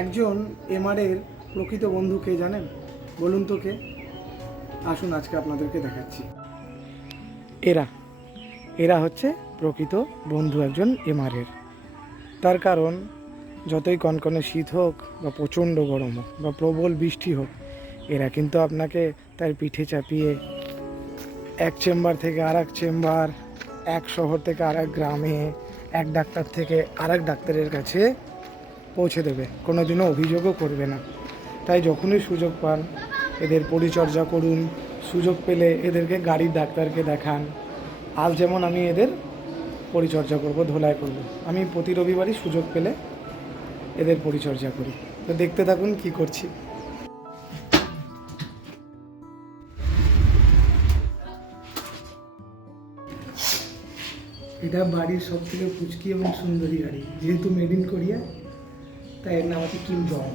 একজন এমআরের প্রকৃত বন্ধু কে জানেন? বলুন তো কে? আসুন আজকে আপনাদেরকে দেখাচ্ছি। এরা হচ্ছে প্রকৃত বন্ধু একজন এমআরের। তার কারণ যতই কনকনে শীত হোক বা প্রচণ্ড গরম হোক বা প্রবল বৃষ্টি হোক, এরা কিন্তু আপনাকে তার পিঠে চাপিয়ে এক চেম্বার থেকে আরেক চেম্বার, এক শহর থেকে আরেক গ্রামে, এক ডাক্তার থেকে আরেক ডাক্তারের কাছে পৌঁছে দেবে, কোনো দিনও অভিযোগও করবে না। তাই যখনই সুযোগ পান এদের পরিচর্যা করুন, সুযোগ পেলে এদেরকে গাড়ির ডাক্তারকে দেখান। আজ যেমন আমি এদের পরিচর্যা করব, ধোলাই করব, আমি প্রতি রবিবারই সুযোগ পেলে এদের পরিচর্যা করি। তো দেখতে থাকুন কি করছি। এটা বাড়ির সব থেকে পুচকি এবং সুন্দরী গাড়ি, যেহেতু মেড ইন কোরিয়া তাই এর নাম আছে কিম জং।